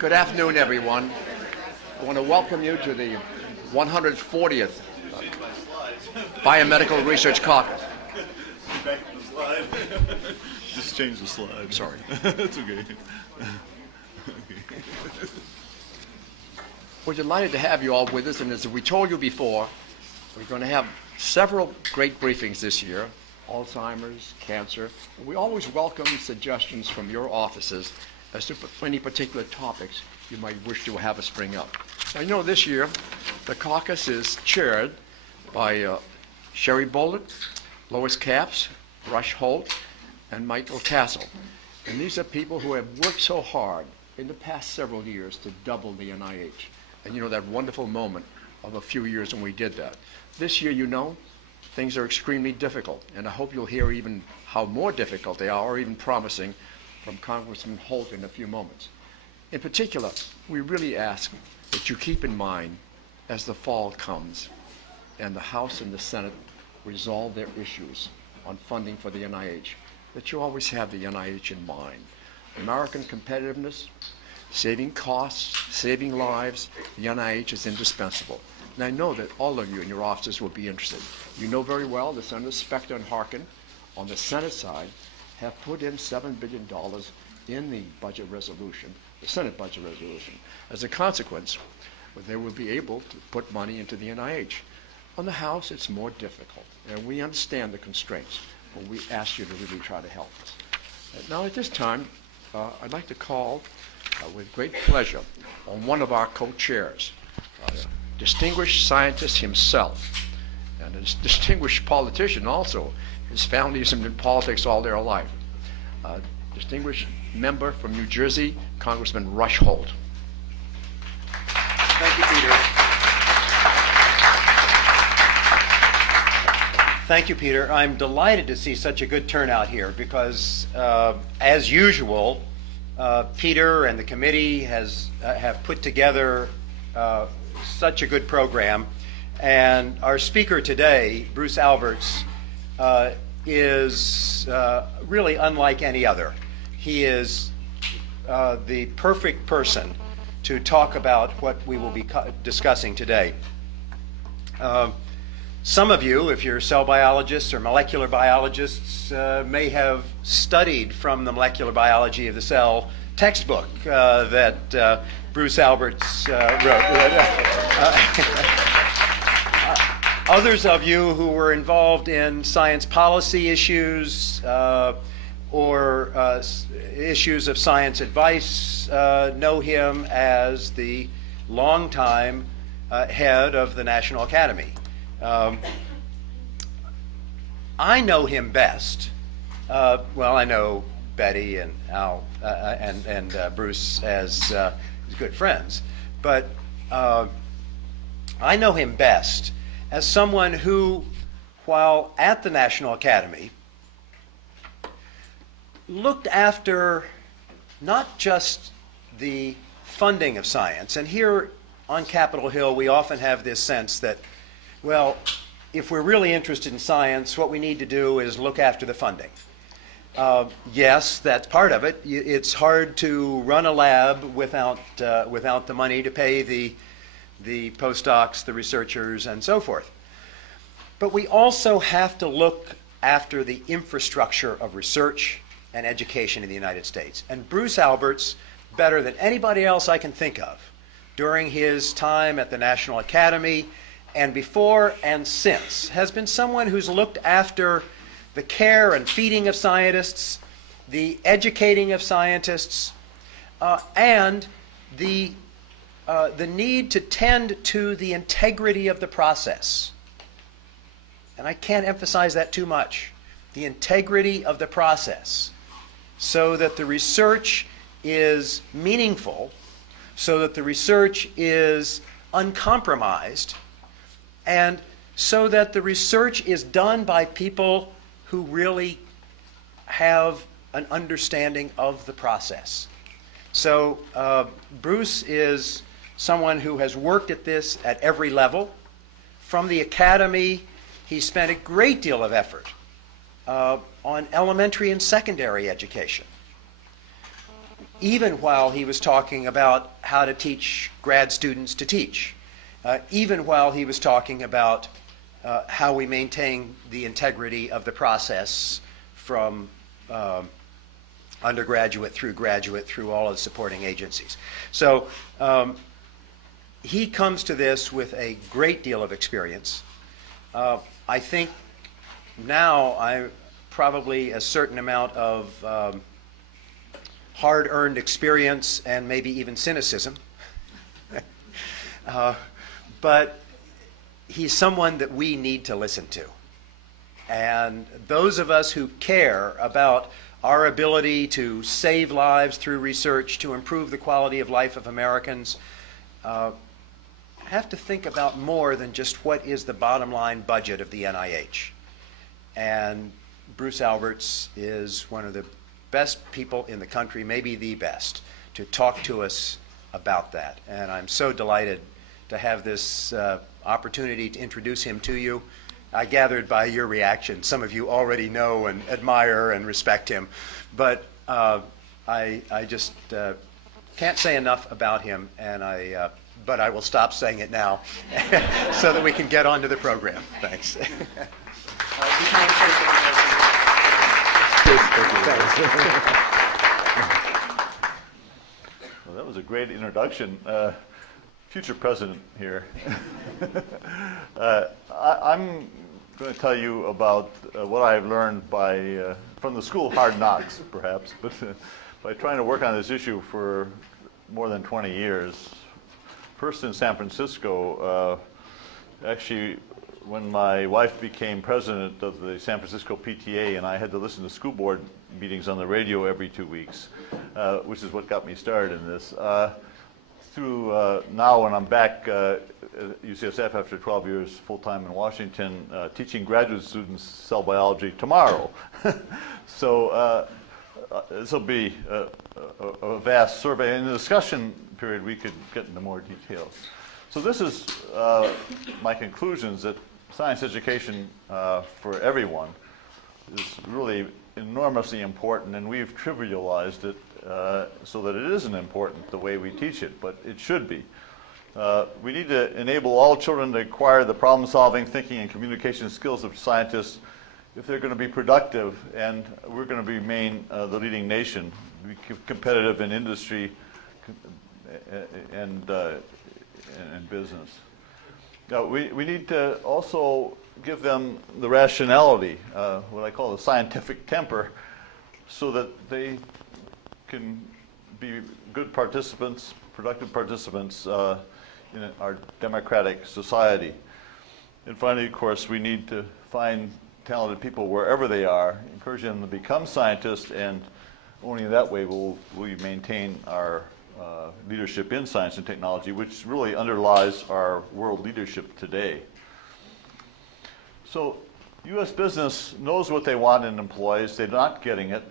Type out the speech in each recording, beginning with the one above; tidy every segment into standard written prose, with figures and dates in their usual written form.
Good afternoon, everyone. I want to welcome you to the 140th Biomedical Research Caucus. Back to the slide. Just change the slide. Sorry. That's okay. We're delighted to have you all with us, and as we told you before, we're going to have several great briefings this year, Alzheimer's, cancer. We always welcome suggestions from your offices as to any particular topics you might wish to have us bring up. Now, you know, this year, the caucus is chaired by Sherry Bolden, Lois Capps, Rush Holt, and Michael Castle. And these are people who have worked so hard in the past several years to double the NIH. And you know, that wonderful moment of a few years when we did that. This year, you know, things are extremely difficult, and I hope you'll hear even how more difficult they are, or even promising, from Congressman Holt in a few moments. In particular, we really ask that you keep in mind, as the fall comes and the House and the Senate resolve their issues on funding for the NIH, that you always have the NIH in mind. American competitiveness, saving costs, saving lives, the NIH is indispensable. And I know that all of you in your offices will be interested. You know very well that Senators Specter and Harkin on the Senate side have put in $7 billion in the budget resolution, the Senate budget resolution. As a consequence, they will be able to put money into the NIH. On the House, it's more difficult, and we understand the constraints, but we ask you to really try to help us. Now, at this time, I'd like to call, with great pleasure, on one of our co-chairs, distinguished scientist himself, and a distinguished politician also. His family's been in politics all their life. Distinguished member from New Jersey, Congressman Rush Holt. Thank you, Peter. Thank you, Peter. I'm delighted to see such a good turnout here because, as usual, Peter and the committee have put together such a good program. And our speaker today, Bruce Alberts, is really unlike any other. He is the perfect person to talk about what we will be discussing today. Some of you, if you're cell biologists or molecular biologists, may have studied from the Molecular Biology of the Cell textbook that Bruce Alberts wrote. Others of you who were involved in science policy issues or issues of science advice know him as the longtime head of the National Academy. I know him best. Well, I know Betty and Al and Bruce as good friends, but I know him best as someone who, while at the National Academy, looked after not just the funding of science. And here on Capitol Hill, we often have this sense that, well, if we're really interested in science, what we need to do is look after the funding. Yes, that's part of it. It's hard to run a lab without the money to pay the postdocs, the researchers, and so forth. But we also have to look after the infrastructure of research and education in the United States. And Bruce Alberts, better than anybody else I can think of, during his time at the National Academy and before and since, has been someone who's looked after the care and feeding of scientists, the educating of scientists, and the need to tend to the integrity of the process. And I can't emphasize that too much. The integrity of the process, so that the research is meaningful, so that the research is uncompromised, and so that the research is done by people who really have an understanding of the process. So Bruce is someone who has worked at this at every level. From the academy, he spent a great deal of effort on elementary and secondary education. even while he was talking about how to teach grad students to teach, even while he was talking about how we maintain the integrity of the process from undergraduate through graduate through all of the supporting agencies. So he comes to this with a great deal of experience. I think now I probably a certain amount of hard-earned experience and maybe even cynicism. But he's someone that we need to listen to. And those of us who care about our ability to save lives through research, to improve the quality of life of Americans, have to think about more than just what is the bottom line budget of the NIH. And Bruce Alberts is one of the best people in the country, maybe the best, to talk to us about that. And I'm so delighted to have this opportunity to introduce him to you. I gathered by your reaction, some of you already know and admire and respect him, but I just can't say enough about him, and but I will stop saying it now so that we can get on to the program. Thanks. Well, that was a great introduction. Future president here. I'm going to tell you about what I've learned from the school of hard knocks, perhaps, but by trying to work on this issue for more than 20 years. First in San Francisco, actually, when my wife became president of the San Francisco PTA, and I had to listen to school board meetings on the radio every 2 weeks, which is what got me started in this. Through now, when I'm back at UCSF after 12 years full-time in Washington, teaching graduate students cell biology tomorrow. So this will be a vast survey. In the discussion period, we could get into more details. So this is my conclusions, that science education for everyone is really enormously important, and we've trivialized it so that it isn't important the way we teach it, but it should be. We need to enable all children to acquire the problem-solving, thinking, and communication skills of scientists if they're going to be productive, and we're going to remain the leading nation, be competitive in industry and business. Now, we need to also give them the rationality, what I call the scientific temper, so that they can be good participants, productive participants in our democratic society. And finally, of course, we need to find talented people wherever they are, encourage them to become scientists, and only in that way will we maintain our leadership in science and technology, which really underlies our world leadership today. So U.S. business knows what they want in employees. They're not getting it.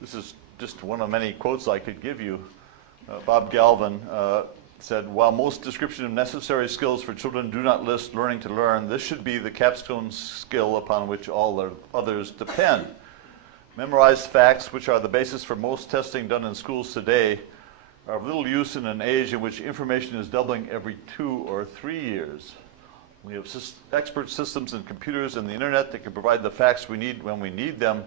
This is just one of many quotes I could give you. Bob Galvin said, while most description of necessary skills for children do not list learning to learn, this should be the capstone skill upon which all the others depend. Memorized facts, which are the basis for most testing done in schools today, are of little use in an age in which information is doubling every 2 or 3 years. We have expert systems and computers and the internet that can provide the facts we need when we need them.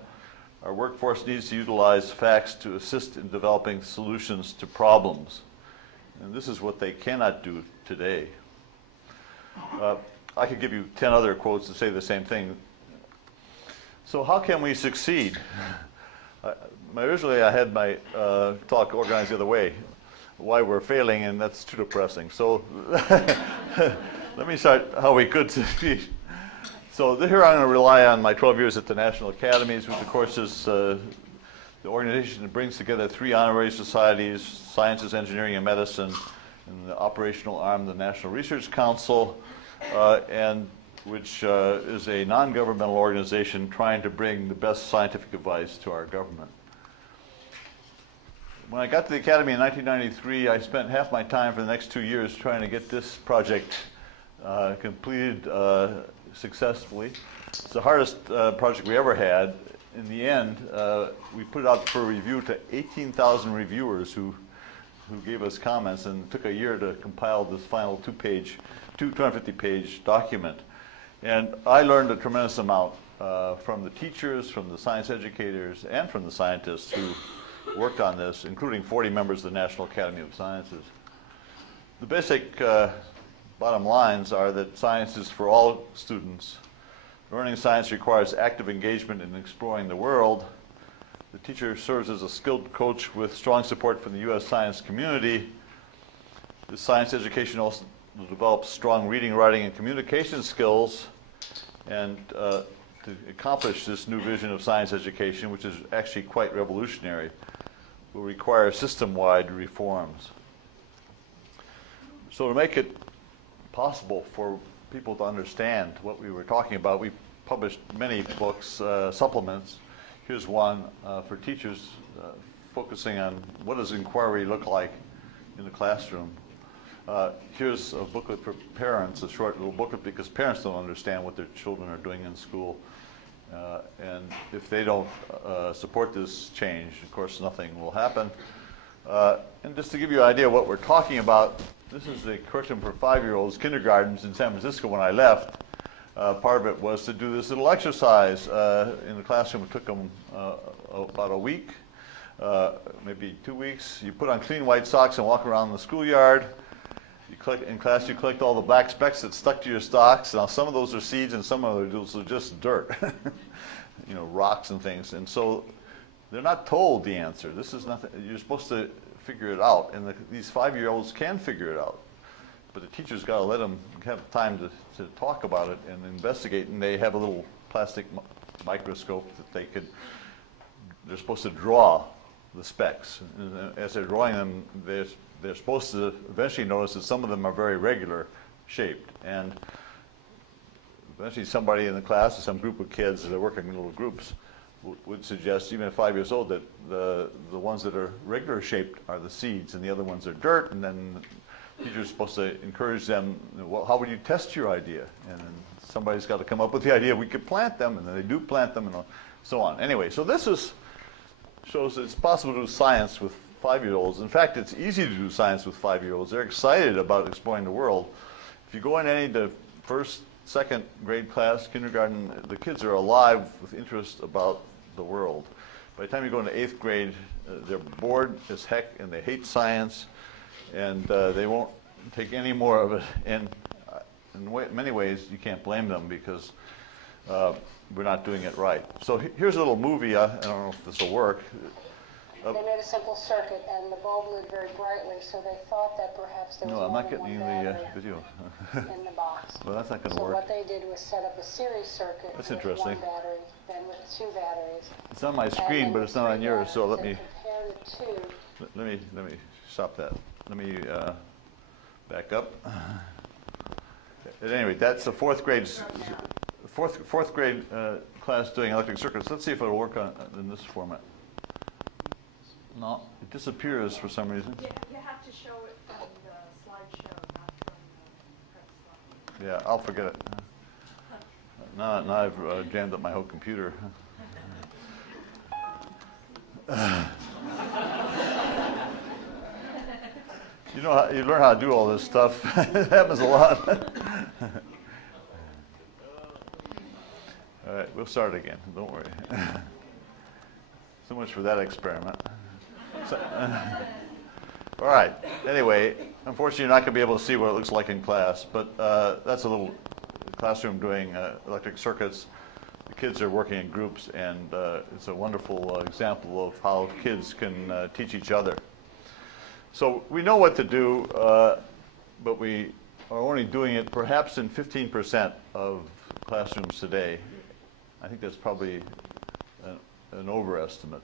Our workforce needs to utilize facts to assist in developing solutions to problems. And this is what they cannot do today. I could give you 10 other quotes that say the same thing. So how can we succeed? Originally, I had my talk organized the other way, why we're failing, and that's too depressing. So let me start how we could succeed. So here I'm going to rely on my 12 years at the National Academies, which of course is the organization that brings together 3 honorary societies, sciences, engineering, and medicine, and the operational arm, the National Research Council, and which is a non-governmental organization trying to bring the best scientific advice to our government. When I got to the Academy in 1993, I spent half my time for the next 2 years trying to get this project completed successfully. It's the hardest project we ever had, in the end, we put it out for review to 18,000 reviewers who gave us comments, and it took a year to compile this final 250-page document. And I learned a tremendous amount from the teachers, from the science educators, and from the scientists who worked on this, including 40 members of the National Academy of Sciences. The basic bottom lines are that science is for all students. Learning science requires active engagement in exploring the world. The teacher serves as a skilled coach with strong support from the U.S. science community. The science education also develops strong reading, writing, and communication skills. And to accomplish this new vision of science education, which is actually quite revolutionary, will require system-wide reforms. So to make it possible for people to understand what we were talking about, we published many books, supplements. Here's one for teachers focusing on what does inquiry look like in the classroom. Here's a booklet for parents, a short little booklet, because parents don't understand what their children are doing in school. And if they don't support this change, of course, nothing will happen. And just to give you an idea of what we're talking about, this is the curriculum for 5-year-olds, kindergartens in San Francisco when I left. Part of it was to do this little exercise in the classroom. It took them about a week, maybe 2 weeks. You put on clean white socks and walk around the schoolyard. In class, you collect all the black specks that stuck to your socks. Now, some of those are seeds, and some of those are just dirt, you know, rocks and things. And so they're not told the answer. This is nothing. You're supposed to figure it out, and these 5-year-olds can figure it out. But the teacher's got to let them have time to talk about it and investigate. And they have a little plastic microscope that they're supposed to draw the specks. And as they're drawing them, they're supposed to eventually notice that some of them are very regular shaped. And eventually somebody in the class or some group of kids that are working in little groups would suggest, even at 5 years old, that the ones that are regular shaped are the seeds and the other ones are dirt. And then the teacher's supposed to encourage them, well, how would you test your idea? And then somebody's got to come up with the idea we could plant them, and then they do plant them, and so on. Anyway, so this shows that it's possible to do science with 5-year-olds. In fact, it's easy to do science with 5-year-olds. They're excited about exploring the world. If you go in any of the first, second grade class, kindergarten, the kids are alive with interest about the world. By the time you go into 8th grade, they're bored as heck and they hate science, and they won't take any more of it. And in many ways, you can't blame them because we're not doing it right. So here's a little movie. I don't know if this will work. They made a simple circuit, and the bulb lit very brightly, so they thought that perhaps there was No, I'm more not than getting one the battery video. in the box. Well, that's not going to So work. what they did was set up a series circuit That's with interesting. one battery, then with 2 batteries. It's on my and screen, then but with it's not on 3 yours. So let batteries, me and compare the 2. let me stop that. Let me back up. At any rate, that's the 4th grade class doing electric circuits. Let's see if it'll work in this format. No, it disappears for some reason. You have to show it from the slideshow, not from the prep slide. Yeah, I'll forget it. Now I've jammed up my whole computer. You know, you learn how to do all this stuff. It happens a lot. All right, we'll start again. Don't worry. So much for that experiment. All right. Anyway, unfortunately, you're not going to be able to see what it looks like in class, but that's a little classroom doing electric circuits. The kids are working in groups, and it's a wonderful example of how kids can teach each other. So we know what to do, but we are only doing it perhaps in 15% of classrooms today. I think that's probably an overestimate.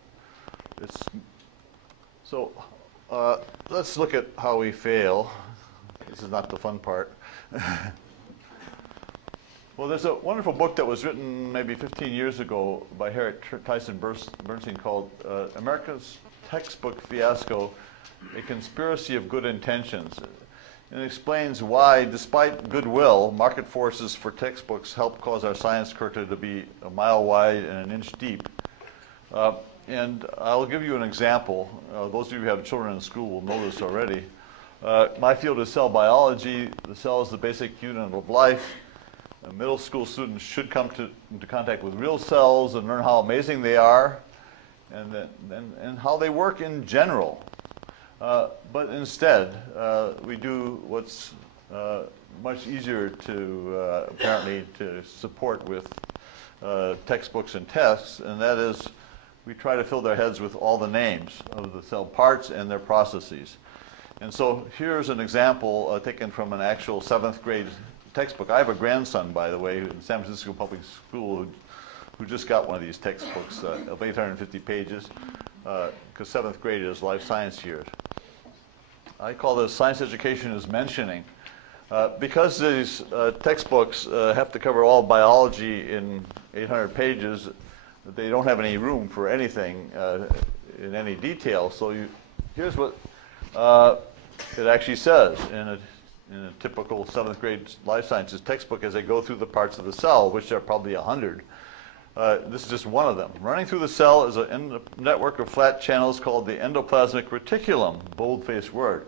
So let's look at how we fail. This is not the fun part. Well, there's a wonderful book that was written maybe 15 years ago by Harriet Tyson Bernstein called America's Textbook Fiasco, A Conspiracy of Good Intentions. And it explains why, despite goodwill, market forces for textbooks help cause our science curricula to be a mile wide and an inch deep, And I'll give you an example. Those of you who have children in school will know this already. My field is cell biology. The cell is the basic unit of life. Middle school students should come into contact with real cells and learn how amazing they are and how they work in general. But instead, we do what's much easier to apparently to support with textbooks and tests, and that is we try to fill their heads with all the names of the cell parts and their processes. And so here's an example taken from an actual 7th grade textbook. I have a grandson, by the way, in San Francisco Public School who just got one of these textbooks of 850 pages, because 7th grade is life science year. I call this Science Education is Mentioning. Because these textbooks have to cover all biology in 800 pages, they don't have any room for anything in any detail. So here's what it actually says in a typical 7th grade life sciences textbook as they go through the parts of the cell, which are probably 100. This is just one of them. Running through the cell is a network of flat channels called the endoplasmic reticulum, bold-faced word.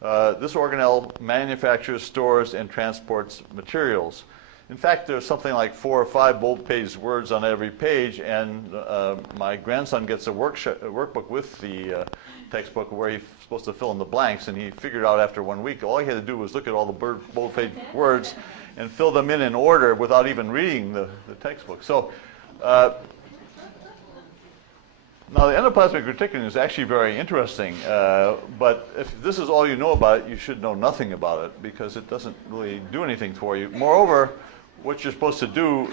This organelle manufactures, stores, and transports materials. In fact, there's something like 4 or 5 bold-faced words on every page, and my grandson gets a workbook with the textbook where he's supposed to fill in the blanks, and he figured out after 1 week all he had to do was look at all the bold-faced words and fill them in order without even reading the textbook. So now the endoplasmic reticulum is actually very interesting, but if this is all you know about it, you should know nothing about it because it doesn't really do anything for you. Moreover, what you're supposed to do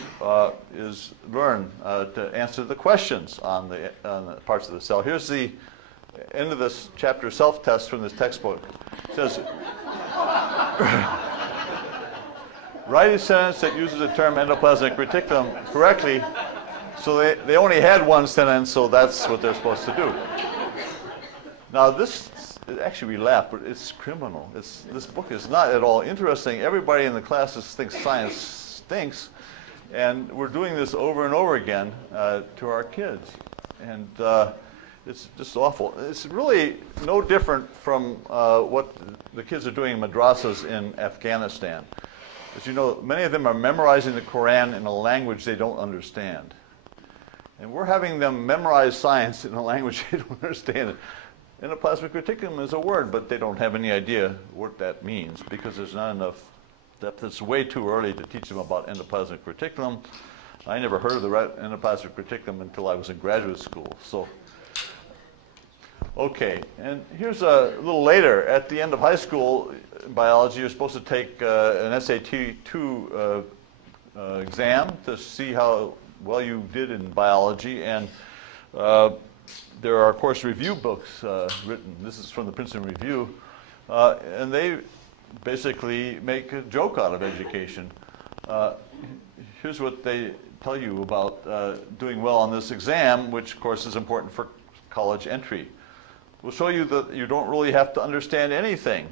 is learn to answer the questions on the parts of the cell. Here's the end of this chapter, SelfTest, from this textbook. It says, write a sentence that uses the term endoplasmic reticulum correctly. So they only had one sentence, so that's what they're supposed to do. Now actually we laugh, but it's criminal. This book is not at all interesting. Everybody in the classes thinks science stinks, and we're doing this over and over again to our kids. And it's just awful. It's really no different from what the kids are doing in madrasas in Afghanistan. As you know, many of them are memorizing the Quran in a language they don't understand. And we're having them memorize science in a language they don't understand. Endoplasmic reticulum is a word, but they don't have any idea what that means because there's not enough depth. It's way too early to teach them about endoplasmic reticulum. I never heard of the endoplasmic reticulum until I was in graduate school. So, okay, and here's a little later. At the end of high school in biology, you're supposed to take an SAT-2 exam to see how well you did in biology, and there are, of course, review books written. This is from the Princeton Review, and they basically make a joke out of education. Here's what they tell you about doing well on this exam, which, of course, is important for college entry. We'll show you that you don't really have to understand anything.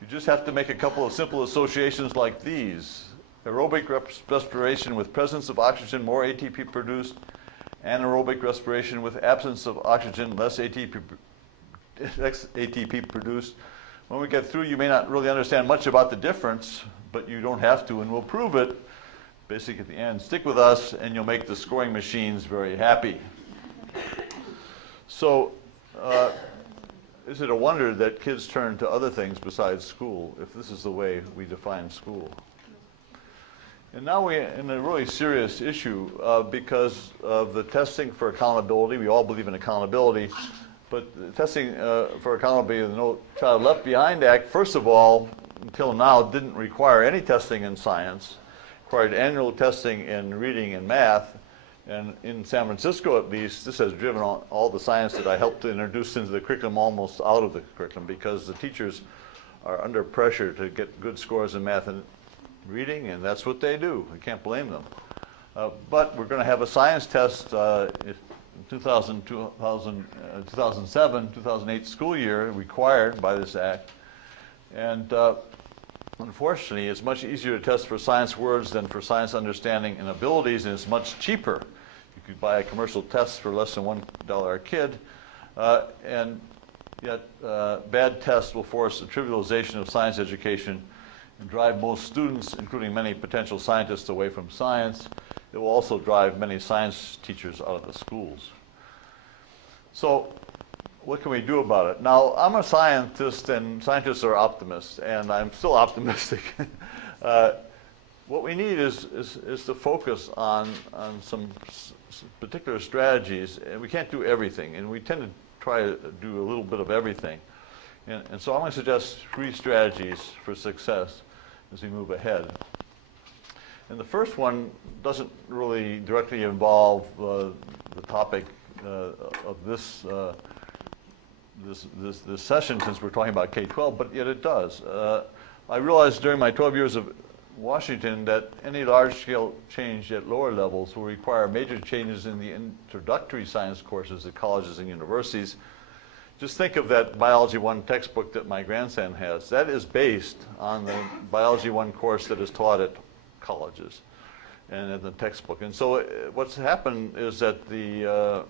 You just have to make a couple of simple associations like these. Aerobic respiration with presence of oxygen, more ATP produced. Anaerobic respiration with absence of oxygen, less ATP produced. When we get through, you may not really understand much about the difference, but you don't have to, and we'll prove it basically at the end. Stick with us, and you'll make the scoring machines very happy. So, is it a wonder that kids turn to other things besides school if this is the way we define school? And now we're in a really serious issue because of the testing for accountability. We all believe in accountability, but the testing for accountability of the No Child Left Behind Act, first of all, until now, didn't require any testing in science. It required annual testing in reading and math. And in San Francisco, at least, this has driven all the science that I helped to introduce into the curriculum almost out of the curriculum because the teachers are under pressure to get good scores in math and reading, and that's what they do. I can't blame them. But we're going to have a science test in 2007, 2008 school year required by this act. And unfortunately, it's much easier to test for science words than for science understanding and abilities, and it's much cheaper. You could buy a commercial test for less than $1 a kid, and yet bad tests will force the trivialization of science education and drive most students, including many potential scientists, away from science. It will also drive many science teachers out of the schools. So what can we do about it? Now, I'm a scientist, and scientists are optimists, and I'm still optimistic. What we need is to focus on some particular strategies, and we can't do everything, and we tend to try to do a little bit of everything. And so I'm going to suggest 3 strategies for success as we move ahead. And the first one doesn't really directly involve the topic of this session, since we're talking about K-12, but yet it does. I realized during my 12 years of Washington that any large-scale change at lower levels will require major changes in the introductory science courses at colleges and universities. Just think of that Biology 1 textbook that my grandson has. That is based on the Biology 1 course that is taught at colleges and in the textbook. And so what's happened is that the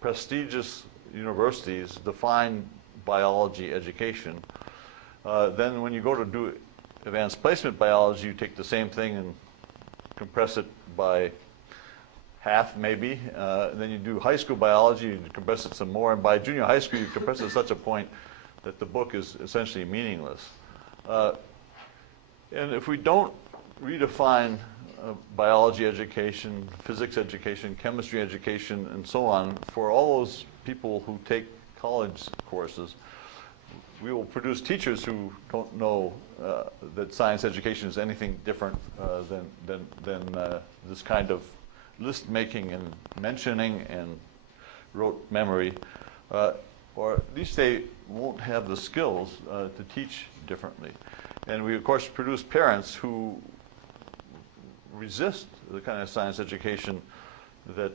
prestigious universities define biology education. Then when you go to do advanced placement biology, you take the same thing and compress it by half, maybe. Then you do high school biology, you compress it some more, and by junior high school, you compress it to such a point that the book is essentially meaningless. And if we don't redefine biology education, physics education, chemistry education, and so on for all those people who take college courses, we will produce teachers who don't know that science education is anything different than this kind of list making and mentioning and rote memory, or at least they won't have the skills to teach differently. And we, of course, produce parents who resist the kind of science education that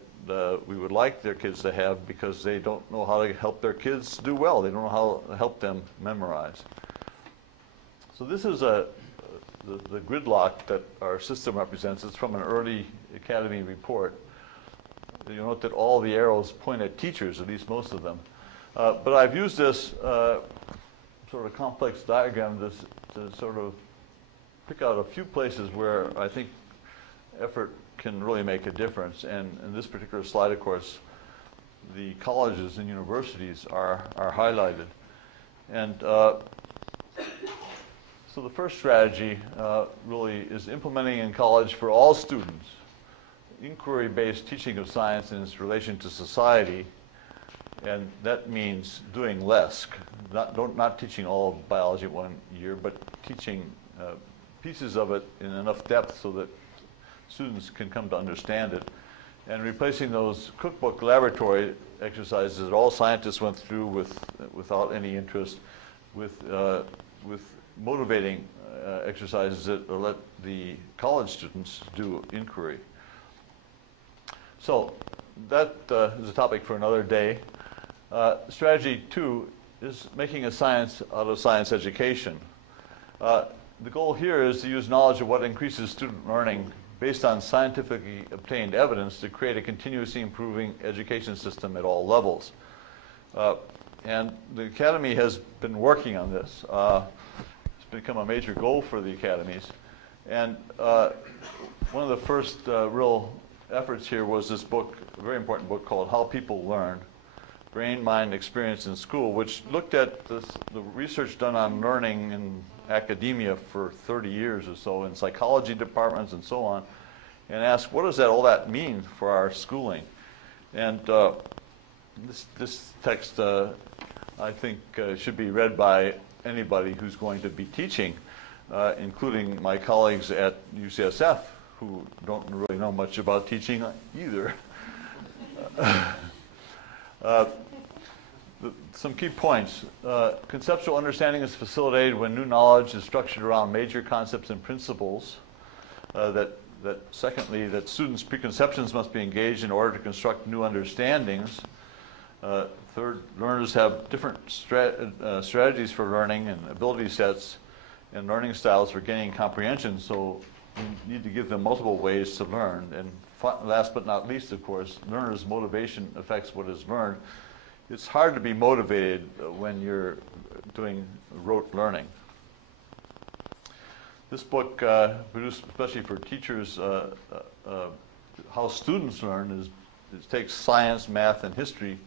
we would like their kids to have, because they don't know how to help their kids do well. They don't know how to help them memorize. So this is the gridlock that our system represents. It's from an early Academy report. You'll note that all the arrows point at teachers, at least most of them. But I've used this sort of complex diagram to sort of pick out a few places where I think effort can really make a difference. And in this particular slide, of course, the colleges and universities are highlighted. And so the first strategy really is implementing in college for all students inquiry-based teaching of science and its relation to society. And that means doing less, not teaching all of biology 1 year, but teaching pieces of it in enough depth so that students can come to understand it, and replacing those cookbook laboratory exercises that all scientists went through without any interest with motivating exercises that let the college students do inquiry. So that is a topic for another day. Strategy 2 is making a science out of science education. The goal here is to use knowledge of what increases student learning based on scientifically obtained evidence to create a continuously improving education system at all levels. And the Academy has been working on this. It's become a major goal for the academies. And one of the first real efforts here was this book, a very important book called How People Learn, Brain, Mind, Experience in School, which looked at the research done on learning in academia for 30 years or so in psychology departments and so on, and asked, what does all that mean for our schooling? And this text, I think, should be read by anybody who's going to be teaching, including my colleagues at UCSF, who don't really know much about teaching either. Some key points. Conceptual understanding is facilitated when new knowledge is structured around major concepts and principles. Secondly, that students' preconceptions must be engaged in order to construct new understandings. Third, learners have different strategies for learning and ability sets and learning styles for gaining comprehension, so you need to give them multiple ways to learn. And last but not least, of course, learners' motivation affects what is learned. It's hard to be motivated when you're doing rote learning. This book, produced especially for teachers, how students learn, it takes science, math, and history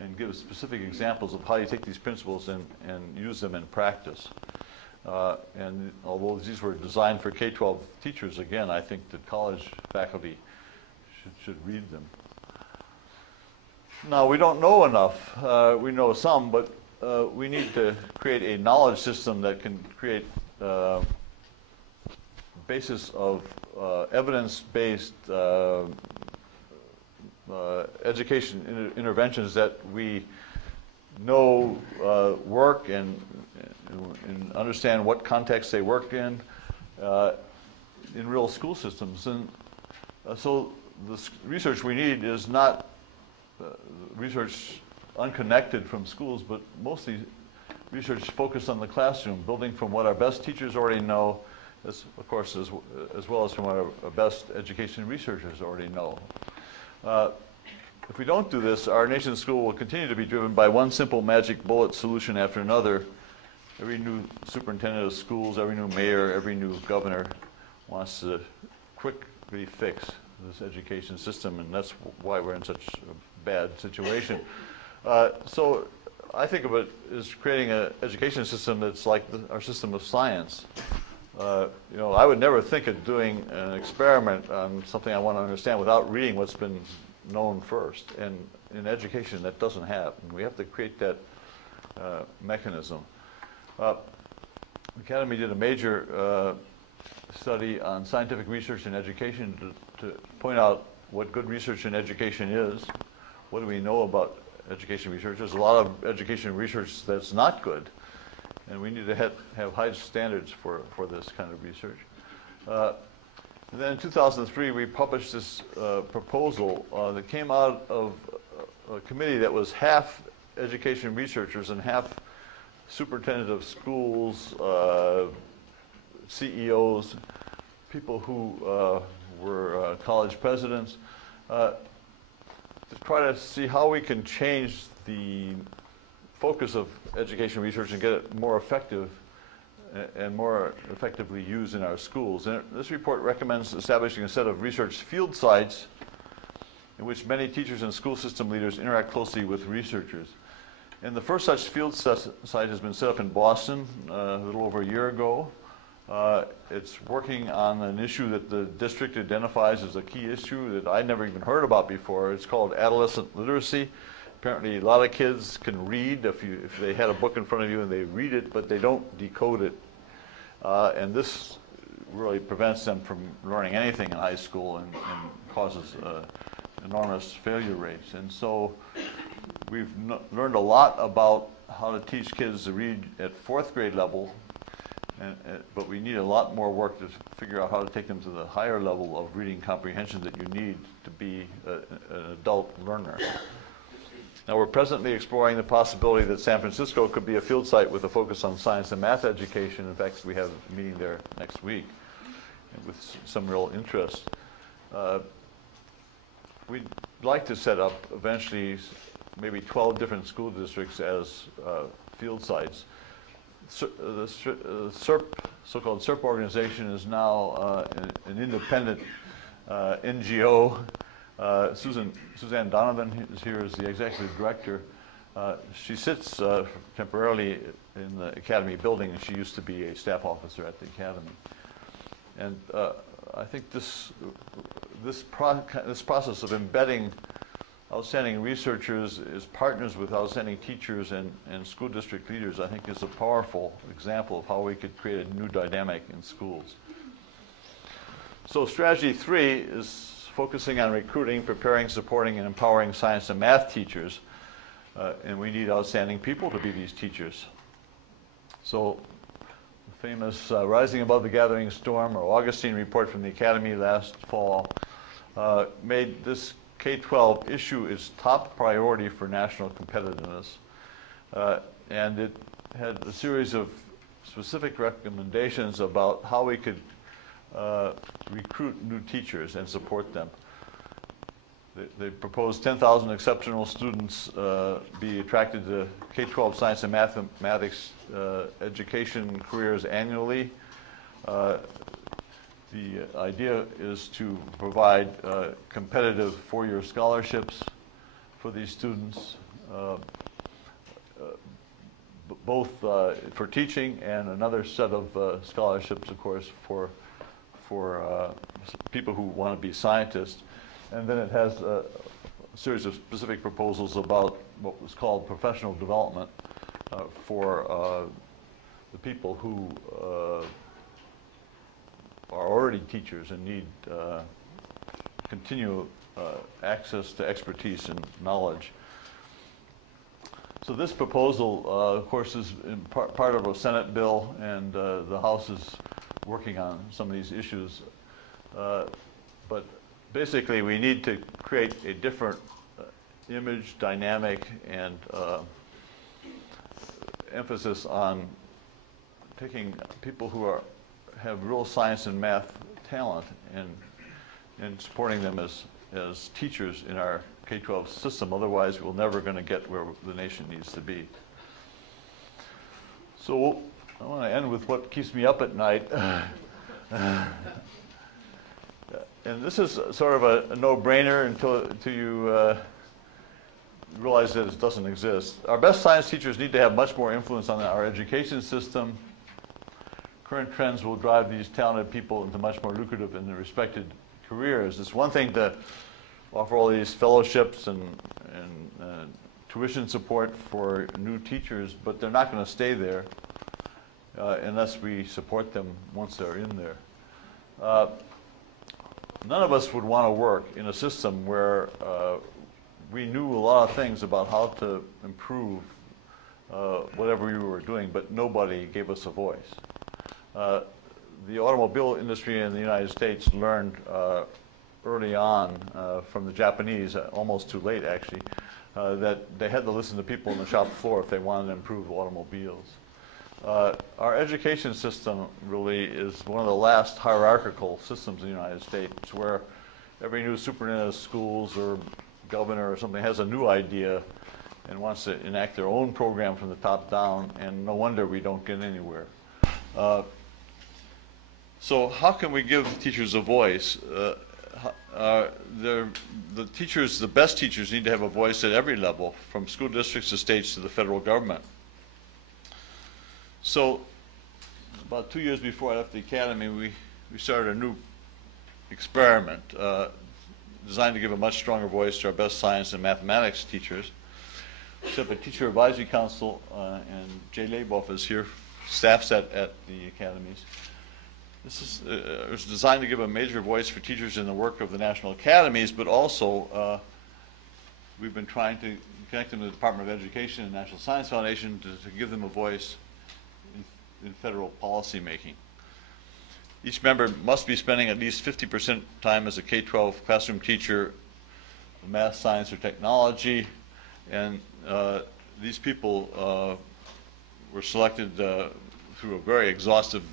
and gives specific examples of how you take these principles and use them in practice. And although these were designed for K-12 teachers, again, I think that college faculty should read them. Now, we don't know enough. We know some, but we need to create a knowledge system that can create basis of evidence-based education interventions that we know work and understand what context they work in real school systems. And so the research we need is not research unconnected from schools, but mostly research focused on the classroom, building from what our best teachers already know, of course, as well as from what our best education researchers already know. If we don't do this, our nation's school will continue to be driven by one simple magic bullet solution after another. Every new superintendent of schools, every new mayor, every new governor wants to quickly fix this education system, and that's why we're in such a bad situation. So I think of it as creating an education system that's like our system of science. You know, I would never think of doing an experiment on something I want to understand without reading what's been known first. And in education, that doesn't happen. We have to create that mechanism. The Academy did a major study on scientific research in education to point out what good research in education is. What do we know about education research? There's a lot of education research that's not good, and we need to have high standards for this kind of research. And then in 2003, we published this proposal that came out of a committee that was half education researchers and half superintendent of schools, CEOs, people who were college presidents, to try to see how we can change the focus of education research and get it more effective and more effectively used in our schools. And this report recommends establishing a set of research field sites in which many teachers and school system leaders interact closely with researchers. And the first such field site has been set up in Boston a little over a year ago. It's working on an issue that the district identifies as a key issue that I'd never even heard about before. It's called adolescent literacy. Apparently, a lot of kids can read if they had a book in front of you and they read it, but they don't decode it. And this really prevents them from learning anything in high school and causes enormous failure rates. And so we've learned a lot about how to teach kids to read at fourth grade level, but we need a lot more work to figure out how to take them to the higher level of reading comprehension that you need to be an adult learner. Now, we're presently exploring the possibility that San Francisco could be a field site with a focus on science and math education. In fact, we have a meeting there next week with some real interest. We'd like to set up eventually maybe 12 different school districts as field sites. The so-called SERP organization is now an independent NGO. Suzanne Donovan is here as the executive director. She sits temporarily in the Academy building, and she used to be a staff officer at the Academy. And I think this process of embedding outstanding researchers as partners with outstanding teachers and school district leaders, I think is a powerful example of how we could create a new dynamic in schools. So strategy 3 is focusing on recruiting, preparing, supporting, and empowering science and math teachers. And we need outstanding people to be these teachers. So the famous Rising Above the Gathering Storm, or Augustine Report from the Academy last fall, made this K-12 issue its top priority for national competitiveness. And it had a series of specific recommendations about how we could recruit new teachers and support them. They propose 10,000 exceptional students be attracted to K-12 science and mathematics education careers annually. The idea is to provide competitive four-year scholarships for these students, both for teaching and another set of scholarships, of course, for people who want to be scientists. And then it has a series of specific proposals about what was called professional development for the people who are already teachers and need continual access to expertise and knowledge. So this proposal, of course, is in part of a Senate bill, and the House is working on some of these issues. But basically, we need to create a different image, dynamic, and emphasis on taking people who have real science and math talent and supporting them as teachers in our K-12 system. Otherwise, we're never going to get where the nation needs to be. So I want to end with what keeps me up at night. And this is sort of a no-brainer until you realize that it doesn't exist. Our best science teachers need to have much more influence on our education system. Current trends will drive these talented people into much more lucrative and respected careers. It's one thing to offer all these fellowships and tuition support for new teachers, but they're not going to stay there unless we support them once they're in there. None of us would want to work in a system where we knew a lot of things about how to improve whatever we were doing, but nobody gave us a voice. The automobile industry in the United States learned early on from the Japanese, almost too late actually, that they had to listen to people on the shop floor if they wanted to improve automobiles. Our education system really is one of the last hierarchical systems in the United States, where every new superintendent of schools or governor or something has a new idea and wants to enact their own program from the top down, and no wonder we don't get anywhere. So how can we give teachers a voice? The best teachers need to have a voice at every level, from school districts to states to the federal government. So about 2 years before I left the academy, we started a new experiment designed to give a much stronger voice to our best science and mathematics teachers. We set up a teacher advisory council, and Jay Laboff is here, staffs at the academies. This is designed to give a major voice for teachers in the work of the National Academies, but also we've been trying to connect them to the Department of Education and National Science Foundation to give them a voice in federal policy making. Each member must be spending at least 50% time as a K-12 classroom teacher in math, science, or technology, and these people were selected through a very exhaustive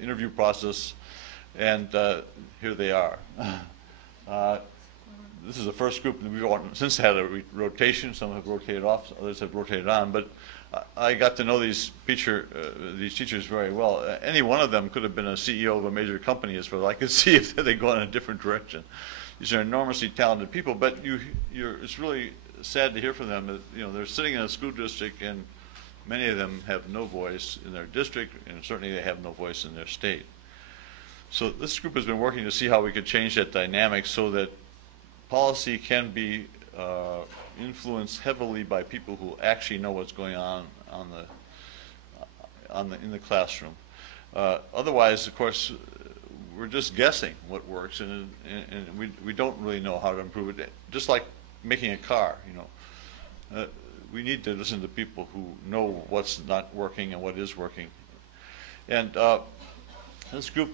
interview process, and here they are. This is the first group that we've since had a rotation. Some have rotated off, others have rotated on, but I got to know these teachers very well. Any one of them could have been a CEO of a major company, as far as I could see, if they'd gone in a different direction. These are enormously talented people, but it's really sad to hear from them that they're sitting in a school district, and many of them have no voice in their district, and certainly they have no voice in their state. So this group has been working to see how we could change that dynamic so that policy can be influenced heavily by people who actually know what's going on in the classroom. Otherwise, of course, we're just guessing what works, and we don't really know how to improve it. Just like making a car, we need to listen to people who know what's not working and what is working. And this group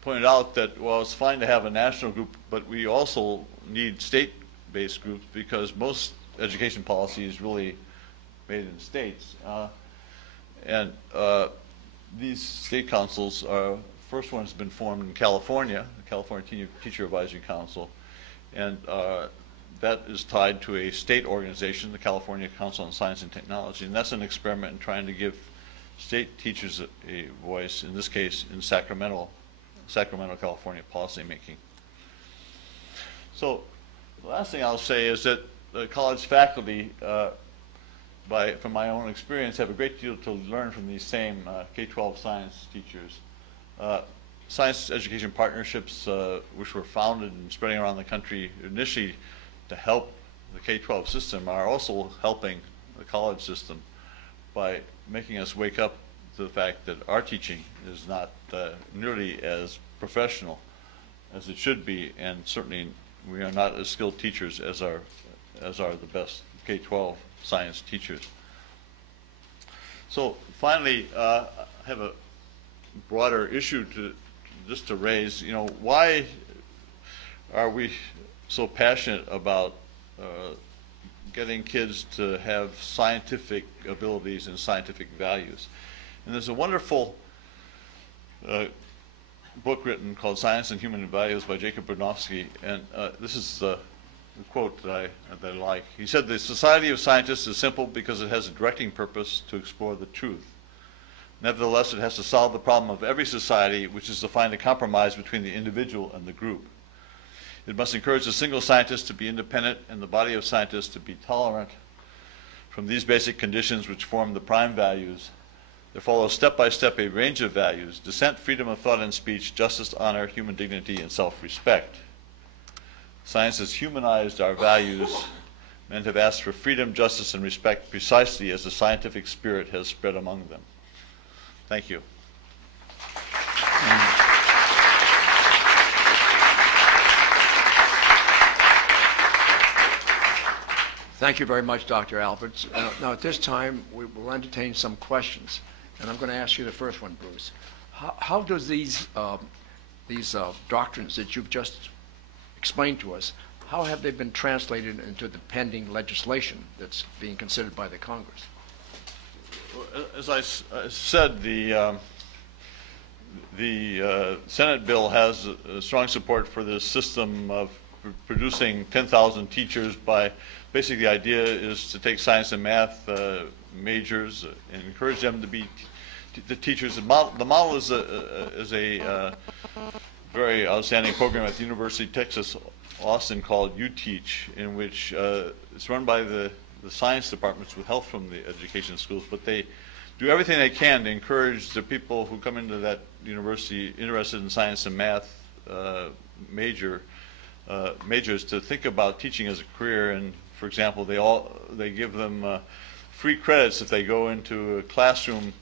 pointed out that, well, it's fine to have a national group, but we also need state-based groups, because most education policy is really made in states. And these state councils are first one has been formed in California, the California Teacher Advisory Council, and that is tied to a state organization, the California Council on Science and Technology, and that's an experiment in trying to give state teachers a voice, in this case in Sacramento, California policymaking. So the last thing I'll say is that the college faculty, from my own experience, have a great deal to learn from these same K-12 science teachers. Science education partnerships, which were founded and spreading around the country initially to help the K-12 system, are also helping the college system by making us wake up to the fact that our teaching is not nearly as professional as it should be, and certainly we are not as skilled teachers as are the best K-12 science teachers. So finally, I have a broader issue to raise. You know, why are we so passionate about getting kids to have scientific abilities and scientific values? And there's a wonderful book written called Science and Human Values by Jacob Bronowski, and this is the quote that I like. He said, "The society of scientists is simple because it has a directing purpose to explore the truth. Nevertheless, it has to solve the problem of every society, which is to find a compromise between the individual and the group. It must encourage the single scientist to be independent and the body of scientists to be tolerant. From these basic conditions, which form the prime values, there follows step by step a range of values: dissent, freedom of thought and speech, justice, honor, human dignity, and self-respect. Science has humanized our values. Men have asked for freedom, justice, and respect precisely as the scientific spirit has spread among them." Thank you. Thank you very much, Dr. Alberts. Now, at this time, we will entertain some questions, and I'm going to ask you the first one, Bruce. How does these doctrines that you've just explained to us, how have they been translated into the pending legislation that's being considered by the Congress? As I said, the Senate bill has strong support for this system of producing 10,000 teachers by, basically the idea is to take science and math majors and encourage them to be the teachers. The model is a very outstanding program at the University of Texas, Austin, called UTeach, in which it's run by the science departments with help from the education schools, but they do everything they can to encourage the people who come into that university interested in science and math majors to think about teaching as a career. And for example, they give them free credits if they go into a classroom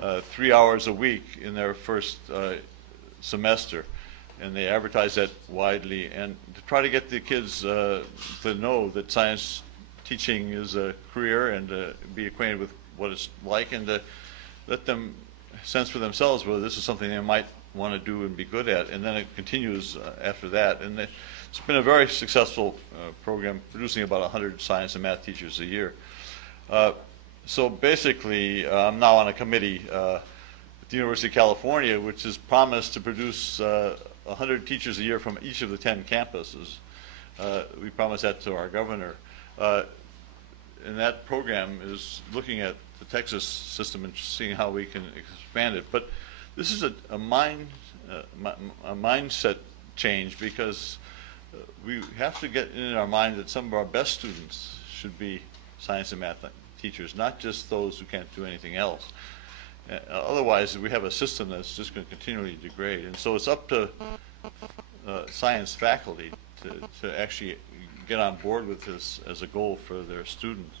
3 hours a week in their first semester, and they advertise that widely, and to try to get the kids to know that science teaching is a career and to be acquainted with what it's like, and to let them sense for themselves whether this is something they might want to do and be good at, and then it continues after that. And it's been a very successful program, producing about 100 science and math teachers a year. So basically, I'm now on a committee at the University of California, which has promised to produce 100 teachers a year from each of the 10 campuses. We promised that to our governor. And that program is looking at the Texas system and seeing how we can expand it. But this is a mindset change, because we have to get in our mind that some of our best students should be science and math teachers, not just those who can't do anything else. Otherwise, we have a system that's just going to continually degrade. And so it's up to science faculty to actually get on board with this as a goal for their students.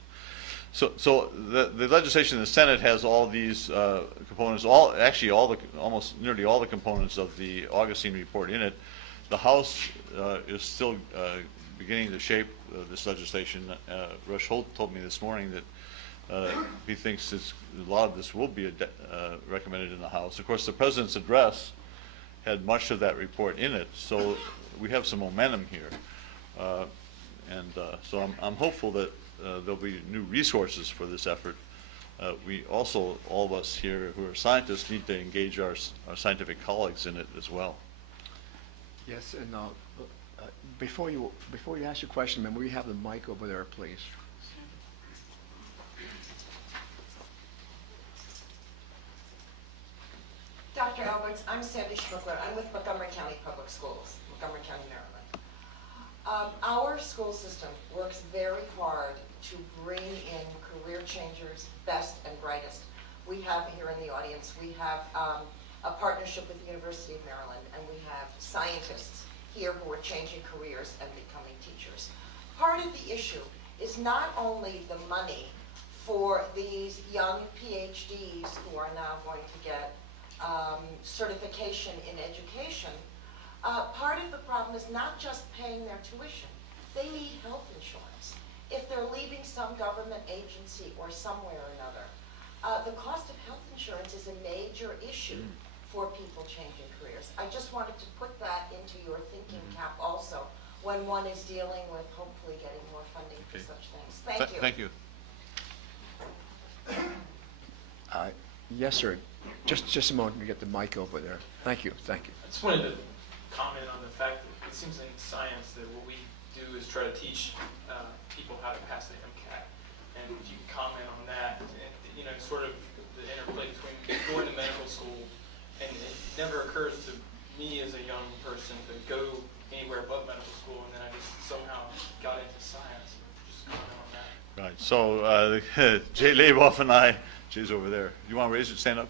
So the legislation in the Senate has all these components, almost nearly all the components of the Augustine Report in it. The House is still beginning to shape this legislation. Rush Holt told me this morning that he thinks a lot of this will be recommended in the House. Of course, the President's address had much of that report in it, so we have some momentum here. So I'm hopeful that there'll be new resources for this effort we also, all of us here who are scientists, need to engage our scientific colleagues in it as well. Yes, and before you ask your question, ma'am, will you have the mic over there, please? Dr. Alberts, I'm Sandy Schmuckler. I'm with Montgomery County Public Schools, Montgomery County, Maryland. Our school system works very hard to bring in career changers, best and brightest. We have here in the audience, we have a partnership with the University of Maryland, and we have scientists here who are changing careers and becoming teachers. Part of the issue is not only the money for these young PhDs who are now going to get certification in education. Part of the problem is not just paying their tuition. They need health insurance. If they're leaving some government agency or somewhere or another, the cost of health insurance is a major issue for people changing careers. I just wanted to put that into your thinking cap also when one is dealing with hopefully getting more funding for such things. Thank you. Thank you. Yes, sir. Just a moment to get the mic over there. Thank you. Thank you. I just wanted to comment on the fact that it seems in science that what we do is try to teach people how to pass the MCAT. And if you can comment on that, and, you know, sort of the interplay between going to medical school, and it never occurs to me as a young person to go anywhere but medical school, and then I just somehow got into science. Just comment on that. Right. So Jay Laboff and I, Jay's over there. You want to raise your stand up?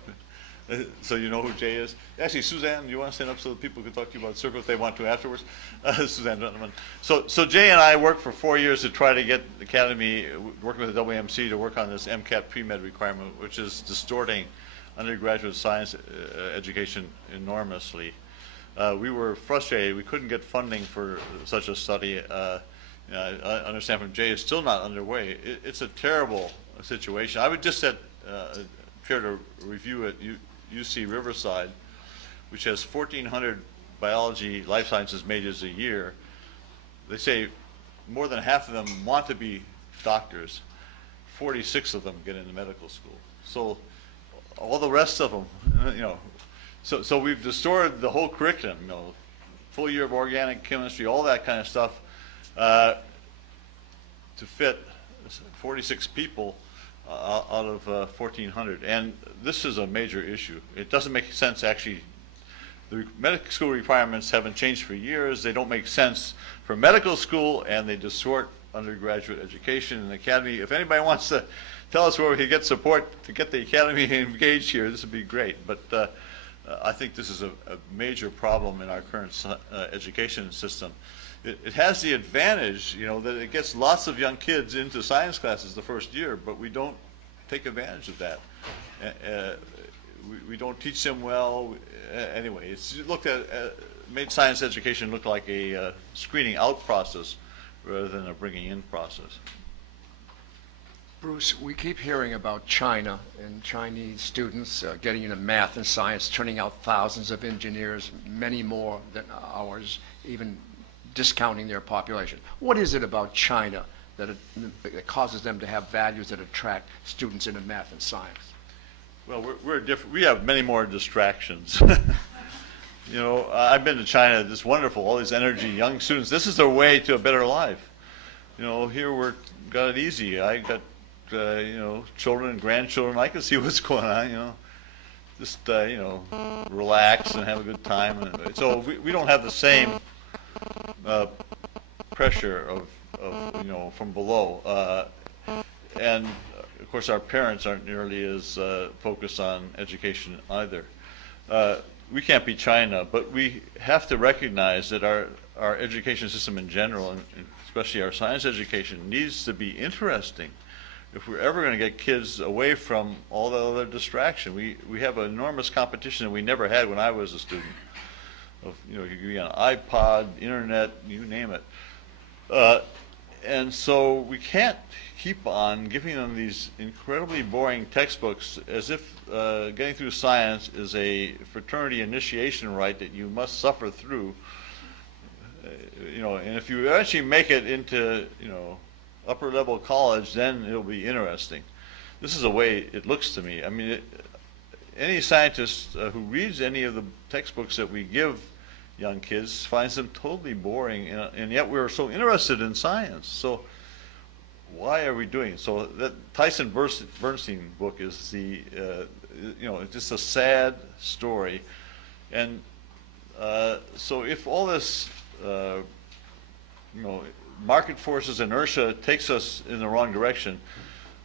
So you know who Jay is? Actually, Suzanne, you want to stand up so that people can talk to you about Circus if they want to afterwards? Suzanne Gentleman. So Jay and I worked for 4 years to try to get the Academy, working with the WMC, to work on this MCAT pre-med requirement, which is distorting undergraduate science education enormously. We were frustrated. We couldn't get funding for such a study. I understand from Jay, it's still not underway. It's a terrible situation. I would just appeared a review at UC Riverside, which has 1,400 biology life sciences majors a year. They say more than half of them want to be doctors. 46 of them get into medical school. So all the rest of them, you know, so we've distorted the whole curriculum, you know, full year of organic chemistry, all that kind of stuff, to fit 46 people out of 1,400. And this is a major issue. It doesn't make sense, actually. The medical school requirements haven't changed for years. They don't make sense for medical school, and they distort undergraduate education. And the Academy, if anybody wants to tell us where we can get support to get the Academy engaged here, this would be great. But I think this is a major problem in our current education system. It has the advantage, you know, that it gets lots of young kids into science classes the first year, but we don't take advantage of that. We don't teach them well. Anyway, it's looked at, made science education look like a screening out process rather than a bringing in process. Bruce, we keep hearing about China and Chinese students getting into math and science, turning out thousands of engineers, many more than ours, even discounting their population. What is it about China that causes them to have values that attract students into math and science? Well, we're different. We have many more distractions. You know, I've been to China. It's wonderful. All these energy, young students. This is their way to a better life. You know, here we're got it easy. I got you know, children and grandchildren. I can see what's going on. You know, just you know, relax and have a good time. And so we don't have the same pressure of you know, from below, and of course our parents aren't nearly as focused on education either. We can't be China, but we have to recognize that our education system in general, and especially our science education, needs to be interesting if we're ever going to get kids away from all the other distraction. We have an enormous competition that we never had when I was a student. Of, you know, you could be on iPod, internet, you name it. And so we can't keep on giving them these incredibly boring textbooks as if getting through science is a fraternity initiation rite that you must suffer through. You know, and if you actually make it into, you know, upper level college, then it'll be interesting. this is the way it looks to me. I mean, any scientist who reads any of the textbooks that we give young kids finds them totally boring, and yet we're so interested in science. So why are we doing it? So that Tyson Bernstein book is the, it's just a sad story. And so if all this, market forces, inertia takes us in the wrong direction,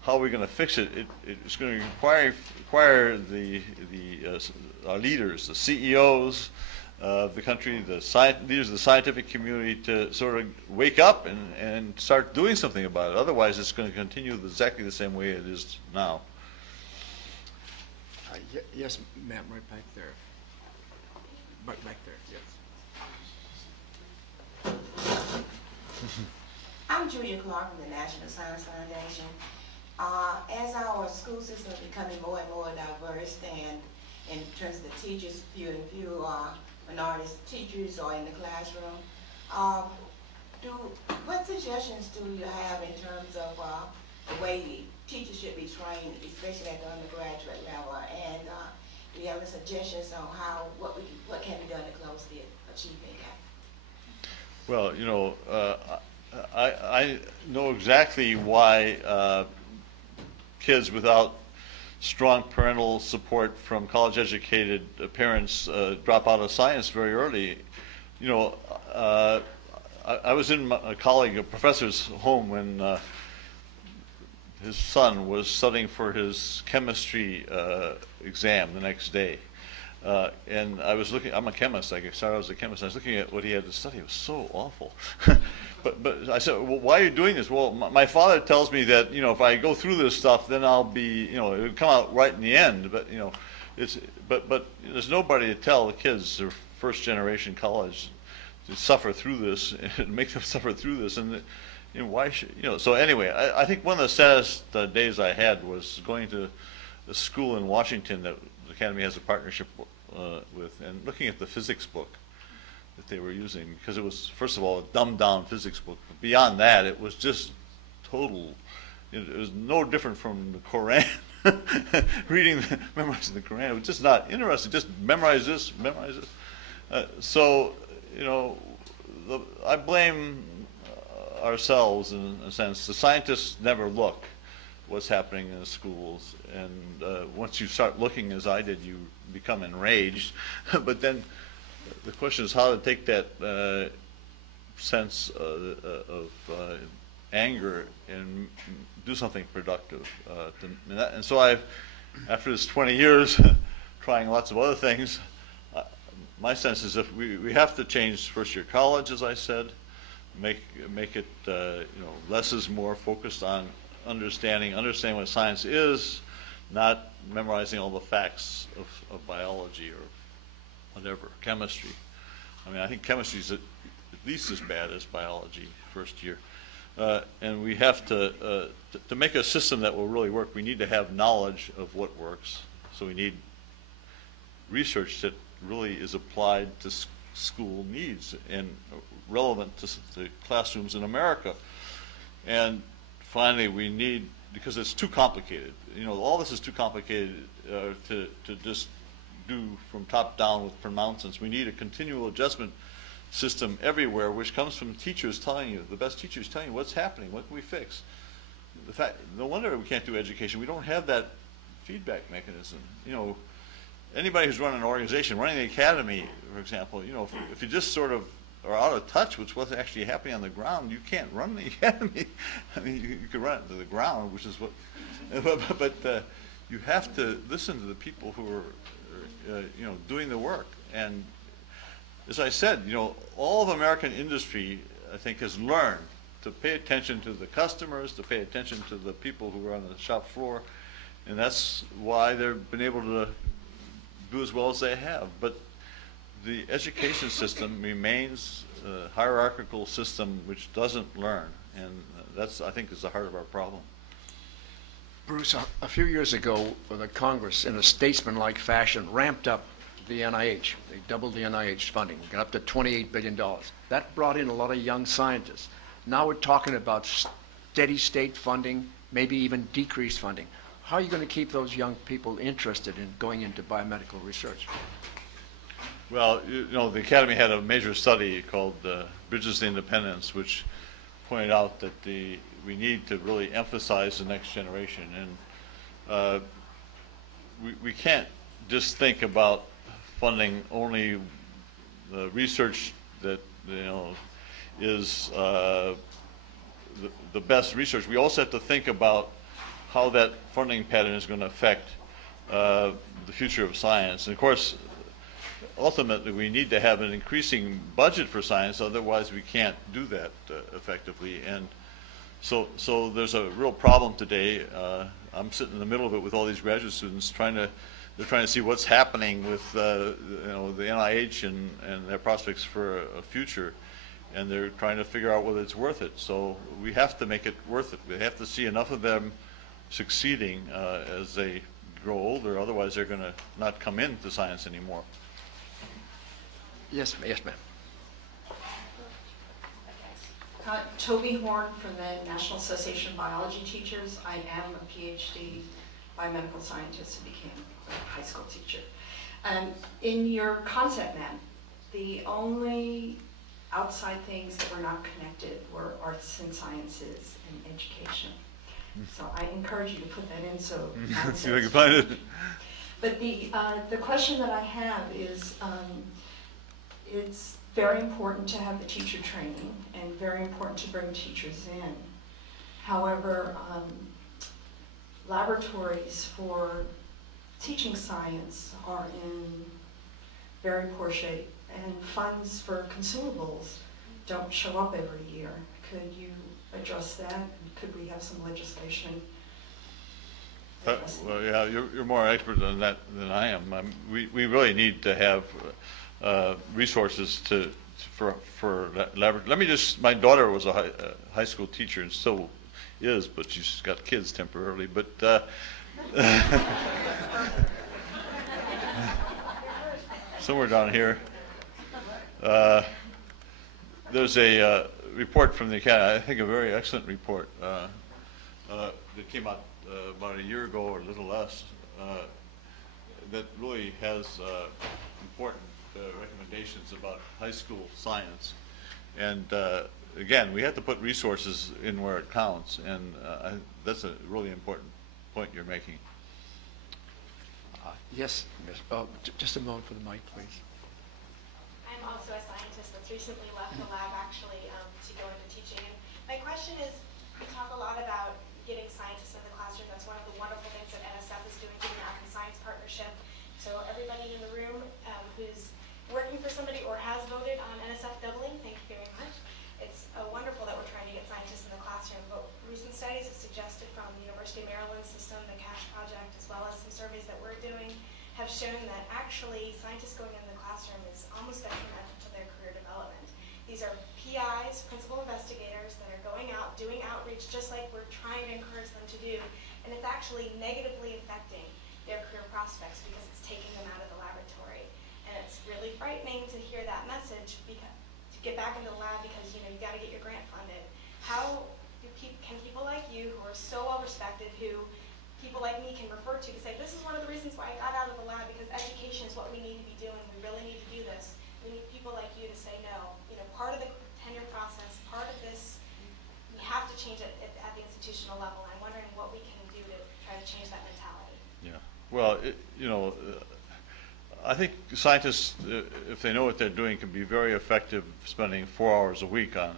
how are we going to fix it? It's going to require our leaders, the CEOs of the country, leaders of the scientific community to sort of wake up and start doing something about it. Otherwise, it's going to continue exactly the same way it is now. Yes, ma'am, right back there. Right back there, yes. I'm Julian Clarke from the National Science Foundation. As our school system is becoming more and more diverse, and in terms of the teachers, fewer and fewer minority teachers are in the classroom, what suggestions do you have in terms of the way teachers should be trained, especially at the undergraduate level? And do you have any suggestions on what can be done to close the achievement gap? Well, I know exactly why kids without strong parental support from college-educated parents drop out of science very early. I was in a professor's home when his son was studying for his chemistry exam the next day. And I was looking, I'm a chemist, I started out as a chemist, I was looking at what he had to study. It was so awful. But I said, well, why are you doing this? Well, my father tells me that, if I go through this stuff, then I'll be, it'll come out right in the end. But, but there's nobody to tell the kids, their first generation college, to suffer through this, and make them suffer through this. And, why should, so anyway, I think one of the saddest days I had was going to a school in Washington that the Academy has a partnership with, and looking at the physics book that they were using, because it was, first of all, a dumbed-down physics book. But beyond that, it was just total. It was no different from the Quran. Memorizing the Quran, it was just not interesting. Just memorize this, memorize this. So, I blame ourselves in a sense. The scientists never look what's happening in the schools, and once you start looking, as I did, you become enraged. But then the question is how to take that sense of anger and do something productive. And so after this 20 years, trying lots of other things, my sense is that we have to change first-year college, as I said, make it less is more, focused on understanding what science is, not memorizing all the facts of biology or whatever, chemistry. I mean, I think chemistry is at least as bad as biology first year. And we have to make a system that will really work, we need to have knowledge of what works. So we need research that really is applied to school needs and relevant to classrooms in America. And finally, we need, because it's too complicated, all this is too complicated to just do from top down with pronouncements. We need a continual adjustment system everywhere, which comes from teachers telling you, the best teachers telling you what's happening, what can we fix. No wonder we can't do education. We don't have that feedback mechanism. Anybody who's running an organization, running the academy, for example, if you just sort of are out of touch with what's actually happening on the ground, you can't run the academy. I mean, you can run it to the ground, which is what, but you have to listen to the people who are, doing the work. And as I said, all of American industry, I think, has learned to pay attention to the customers, to pay attention to the people who are on the shop floor, and that's why they've been able to do as well as they have. But the education system remains a hierarchical system which doesn't learn, and that's, I think, is the heart of our problem. Bruce, a few years ago, the Congress, in a statesman-like fashion, ramped up the NIH. They doubled the NIH funding, got up to $28 billion. That brought in a lot of young scientists. Now we're talking about steady state funding, maybe even decreased funding. how are you going to keep those young people interested in going into biomedical research? Well, you know, the Academy had a major study called Bridges to Independence, which pointed out that we need to really emphasize the next generation. And we can't just think about funding only the research that, you know, is the best research. We also have to think about how that funding pattern is going to affect the future of science. And of course, ultimately, we need to have an increasing budget for science, otherwise we can't do that effectively. And so there's a real problem today. I'm sitting in the middle of it with all these graduate students they're trying to see what's happening with you know, the NIH and their prospects for a future, and they're trying to figure out whether it's worth it. So we have to make it worth it. We have to see enough of them succeeding as they grow older, otherwise they're going to not come into science anymore. Yes, ma'am. Toby Horn from the National Association of Biology Teachers. I am a PhD biomedical scientist who became a high school teacher. In your concept map, the only outside things that were not connected were arts and sciences and education. So I encourage you to put that in so See if I can find it. But the question that I have is, it's very important to have the teacher training and very important to bring teachers in. However, laboratories for teaching science are in very poor shape, and funds for consumables don't show up every year. Could you address that? Could we have some legislation? Well, yeah, you're more expert on that than I am. We really need to have resources for laboratory. Let me just. My daughter was a high school teacher and still is, but she's got kids temporarily. But somewhere down here, there's a report from the Academy. I think a very excellent report that came out about a year ago or a little less. That really has important recommendations about high school science. And again, we have to put resources in where it counts, and that's a really important point you're making. Yes, miss. Oh, just a moment for the mic, please. I'm also a scientist that's recently left the lab actually to go into teaching. And my question is, we talk a lot about getting scientists in the classroom. That's one of the wonderful things that NSF is doing through the American Science Partnership. So everybody in the room who's working for somebody or has voted on NSF doubling, thank you very much. It's wonderful that we're trying to get scientists in the classroom, but recent studies have suggested from the University of Maryland system, the CASH project, as well as some surveys that we're doing, have shown that actually scientists going in the classroom is almost detrimental to their career development. These are PIs, principal investigators, that are going out, doing outreach just like we're trying to encourage them to do, and it's actually negatively affecting their career prospects because it's taking them out of the laboratory. And it's really frightening to hear that message, because to get back into the lab because you got to get your grant funded. How can people like you, who are so well respected, who people like me can refer to say, this is one of the reasons why I got out of the lab, because education is what we need to be doing. We really need to do this. We need people like you to say no. Part of the tenure process, part of this, we have to change it at the institutional level. I'm wondering what we can do to try to change that mentality. Yeah. Well, I think scientists, if they know what they're doing, can be very effective spending 4 hours a week on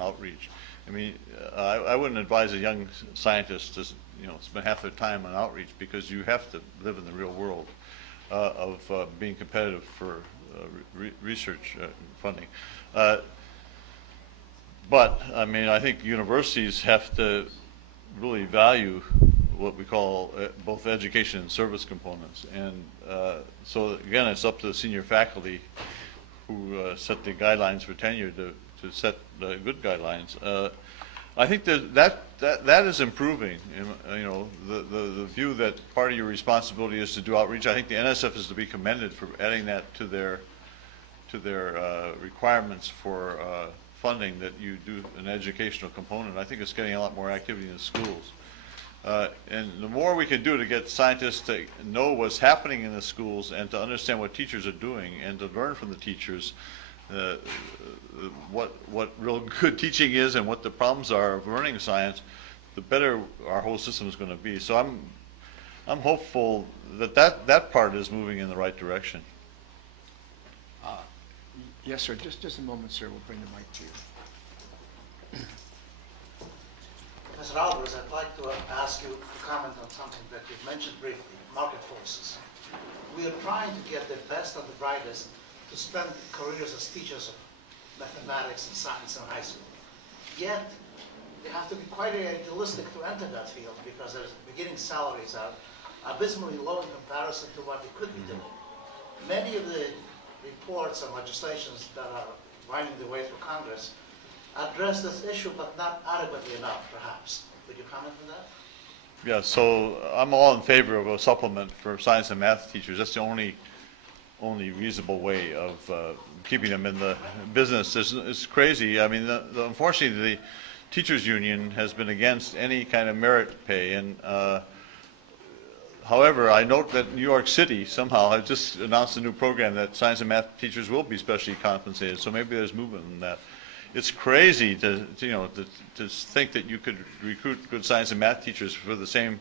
outreach. I mean, I wouldn't advise a young scientist to spend half their time on outreach, because you have to live in the real world of being competitive for research funding. But I mean, I think universities have to really value what we call both education and service components. And so again, it's up to the senior faculty who set the guidelines for tenure to set good guidelines. I think that is improving. The view that part of your responsibility is to do outreach. I think the NSF is to be commended for adding that to their requirements for funding, that you do an educational component. I think it's getting a lot more activity in the schools. And the more we can do to get scientists to know what's happening in the schools and to understand what teachers are doing and to learn from the teachers what real good teaching is and what the problems are of learning science, the better our whole system is going to be. So I'm hopeful that part is moving in the right direction. Yes, sir. Just a moment, sir. We'll bring the mic to you. Mr. Alvarez, I'd like to ask you to comment on something that you've mentioned briefly, market forces. We are trying to get the best and the brightest to spend careers as teachers of mathematics and science in high school. Yet, you have to be quite idealistic to enter that field because their beginning salaries are abysmally low in comparison to what they could be doing. Many of the reports and legislations that are winding their way through Congress address this issue, but not adequately enough, perhaps. Would you comment on that? Yeah, so I'm all in favor of a supplement for science and math teachers. That's the only reasonable way of keeping them in the business. It's crazy. I mean, unfortunately, the teachers union has been against any kind of merit pay. And however, I note that New York City somehow has just announced a new program that science and math teachers will be specially compensated. So maybe there's movement in that. It's crazy to think that you could recruit good science and math teachers for the same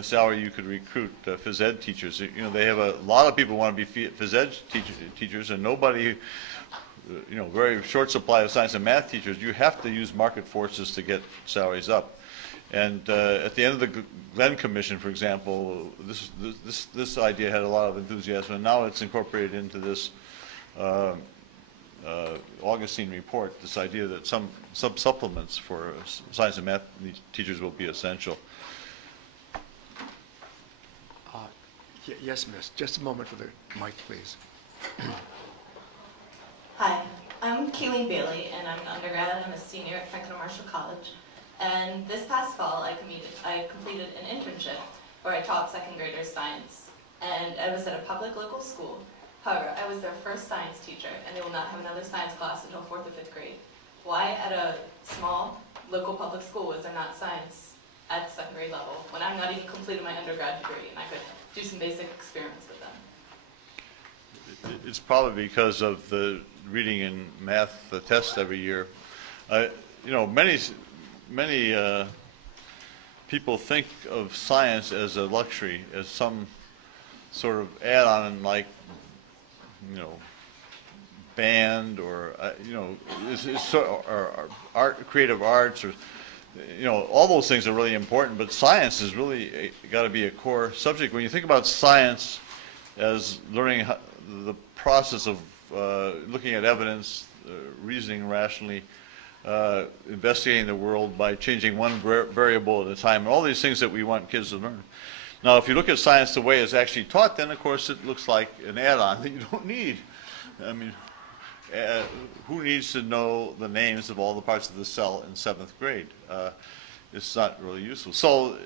salary you could recruit phys ed teachers. They have a lot of people want to be phys ed teachers, and nobody, very short supply of science and math teachers. You have to use market forces to get salaries up. And at the end of the Glenn Commission, for example, this idea had a lot of enthusiasm, and now it's incorporated into this Augustine Report, this idea that some supplements for science and math teachers will be essential. Yes, miss. Just a moment for the mic, please. Hi, I'm Kaylie Bailey, and I'm an undergrad. I'm a senior at Franklin Marshall College. And this past fall, I completed an internship where I taught second graders science. And I was at a public local school. However, I was their first science teacher, and they will not have another science class until 4th or 5th grade. Why at a small local public school was there not science at the second grade level when I'm not even completed my undergrad degree and I could do some basic experiments with them? It's probably because of the reading and math tests every year. Many people think of science as a luxury, as some sort of add-on like band or or art, creative arts, or all those things are really important. But science is really got to be a core subject. When you think about science as learning the process of looking at evidence, reasoning rationally, investigating the world by changing one variable at a time, and all these things that we want kids to learn. Now, if you look at science the way it's actually taught, then of course it looks like an add-on that you don't need. I mean, who needs to know the names of all the parts of the cell in 7th grade? It's not really useful. So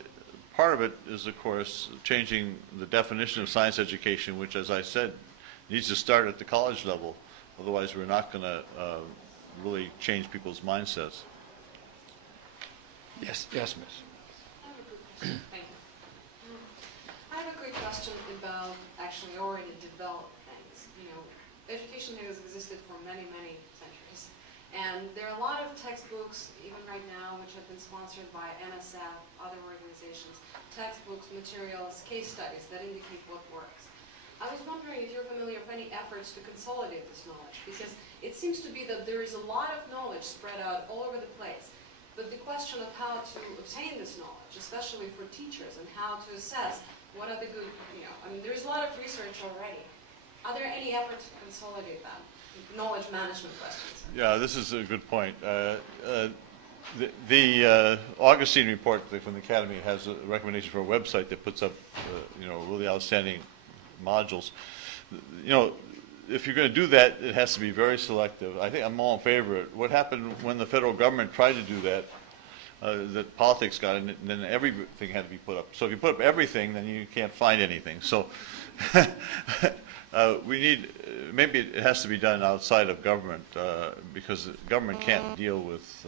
part of it is, of course, changing the definition of science education, which, as I said, needs to start at the college level. Otherwise, we're not going to really change people's mindsets. Yes, miss. Thank you. I have a quick question about actually already developed things. Education has existed for many, many centuries. And there are a lot of textbooks, even right now, which have been sponsored by NSF, other organizations, textbooks, materials, case studies that indicate what works. I was wondering if you're familiar with any efforts to consolidate this knowledge, because it seems to be that there is a lot of knowledge spread out all over the place. But the question of how to obtain this knowledge, especially for teachers, and how to assess what are the good, there is a lot of research already. Are there any efforts to consolidate that? Knowledge management questions. Yeah, this is a good point. The Augustine Report from the Academy has a recommendation for a website that puts up, really outstanding modules. If you're going to do that, it has to be very selective. I think I'm all in favor of it. What happened when the federal government tried to do that, that politics got in it, and then everything had to be put up. So if you put up everything, then you can't find anything. So we need, maybe it has to be done outside of government, because the government can't deal with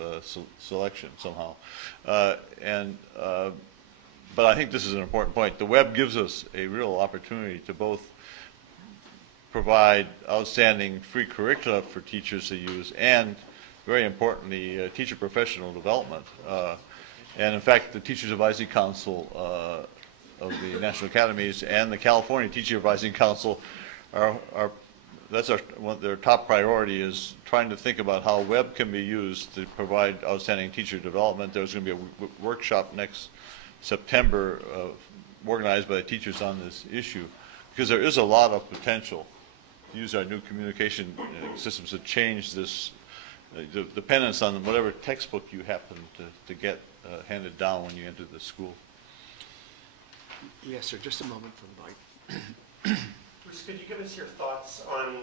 selection somehow. but I think this is an important point. The web gives us a real opportunity to both provide outstanding free curricula for teachers to use and, very importantly, teacher professional development. And in fact, the Teachers Advisory Council of the National Academies and the California Teacher Advisory Council their top priority is trying to think about how web can be used to provide outstanding teacher development. There's going to be a workshop next September organized by the teachers on this issue, because there is a lot of potential to use our new communication systems to change this dependence on whatever textbook you happen to get handed down when you enter the school. Yes, sir. Just a moment for the mic. Bruce, could you give us your thoughts on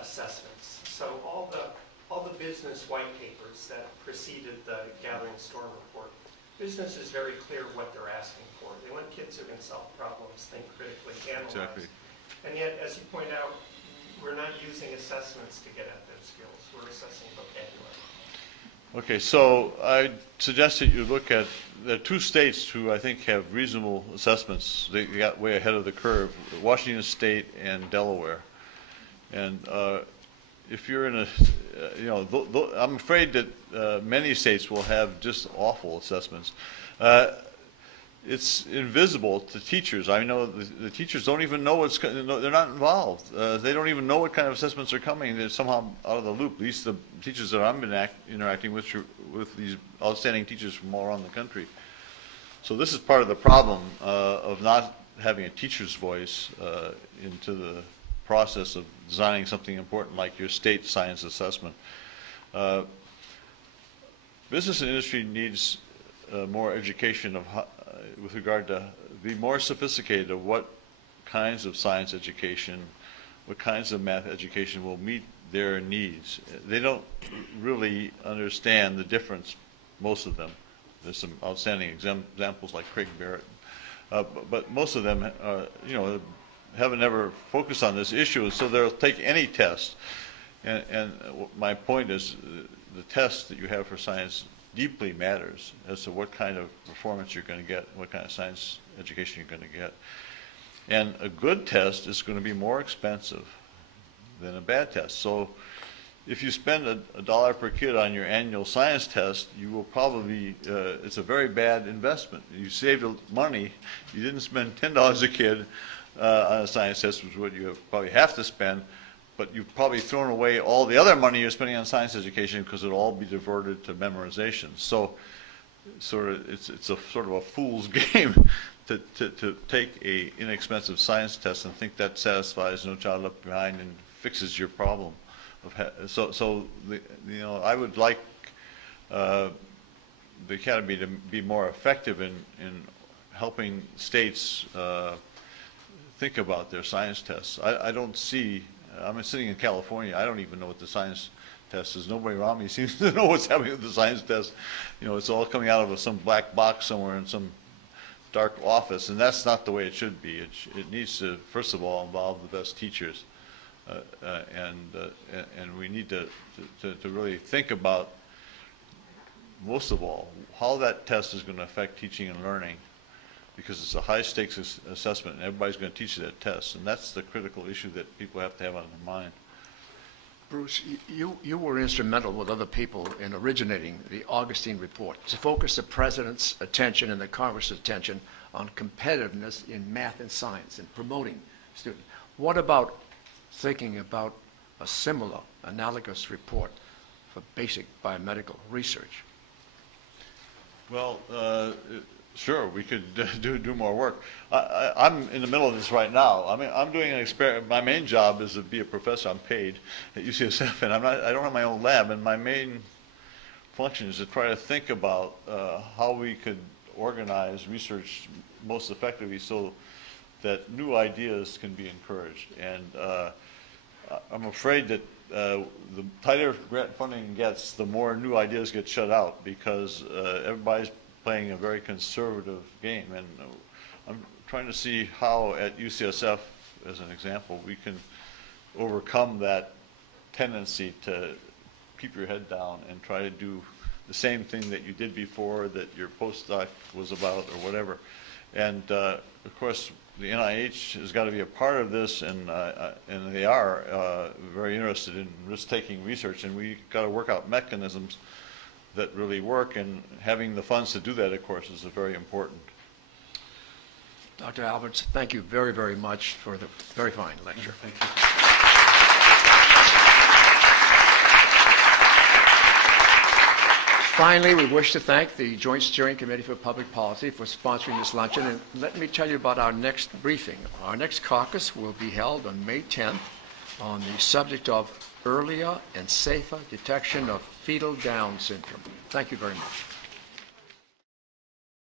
assessments? So all the business white papers that preceded the Gathering Storm report, business is very clear what they're asking for. They want kids who can solve problems, think critically, analyze. Exactly. And yet, as you point out, we're not using assessments to get at those skills. We're assessing vocabulary. Okay, so I suggest that you look at the two states who I think have reasonable assessments. They got way ahead of the curve: Washington State and Delaware. And if you're in a, I'm afraid that many states will have just awful assessments. It's invisible to teachers. I know the teachers don't even know they're not involved. They don't even know what kind of assessments are coming. They're somehow out of the loop. At least the teachers that I'm interacting with these outstanding teachers from all around the country. So this is part of the problem of not having a teacher's voice into the process of designing something important like your state science assessment. Business and industry needs more education of with regard to be more sophisticated of what kinds of science education, what kinds of math education will meet their needs. They don't really understand the difference, most of them. There's some outstanding examples like Craig Barrett, but most of them, haven't ever focused on this issue, so they'll take any test. And my point is, the test that you have for science deeply matters as to what kind of performance you're going to get, what kind of science education you're going to get. And a good test is going to be more expensive than a bad test. So if you spend $1 per kid on your annual science test, you will probably, it's a very bad investment. You saved money. You didn't spend $10 a kid on a science test, which is what you probably have to spend, but you've probably thrown away all the other money you're spending on science education because it'll all be diverted to memorization. So it's a sort of a fool's game to take a inexpensive science test and think that satisfies No Child Left Behind and fixes your problem. I would like the Academy to be more effective in helping states think about their science tests. I don't see. I'm sitting in California. I don't even know what the science test is. Nobody around me seems to know what's happening with the science test. It's all coming out of some black box somewhere in some dark office, and that's not the way it should be. It needs to, first of all, involve the best teachers, and we need to really think about, most of all, how that test is going to affect teaching and learning, because it's a high-stakes assessment, and everybody's going to teach you that test, and that's the critical issue that people have to have on their mind. Bruce, you were instrumental with other people in originating the Augustine Report to focus the President's attention and the Congress's attention on competitiveness in math and science and promoting students. What about thinking about a similar, analogous report for basic biomedical research? Well, sure, we could do more work. I'm in the middle of this right now. I mean, I'm doing an experiment. My main job is to be a professor. I'm paid at UCSF, and I don't have my own lab. And my main function is to try to think about how we could organize research most effectively so that new ideas can be encouraged. And I'm afraid that the tighter grant funding gets, the more new ideas get shut out, because everybody's playing a very conservative game, and I'm trying to see how at UCSF, as an example, we can overcome that tendency to keep your head down and try to do the same thing that you did before, that your postdoc was about, or whatever. And of course, the NIH has got to be a part of this, and they are very interested in risk-taking research, and we got to work out mechanisms that really work, and having the funds to do that, of course, is very important. Dr. Alberts, thank you very, very much for the very fine lecture. Thank you. Finally, we wish to thank the Joint Steering Committee for Public Policy for sponsoring this luncheon. And let me tell you about our next briefing. Our next caucus will be held on May 10th on the subject of earlier and safer detection of fetal Down syndrome. Thank you very much.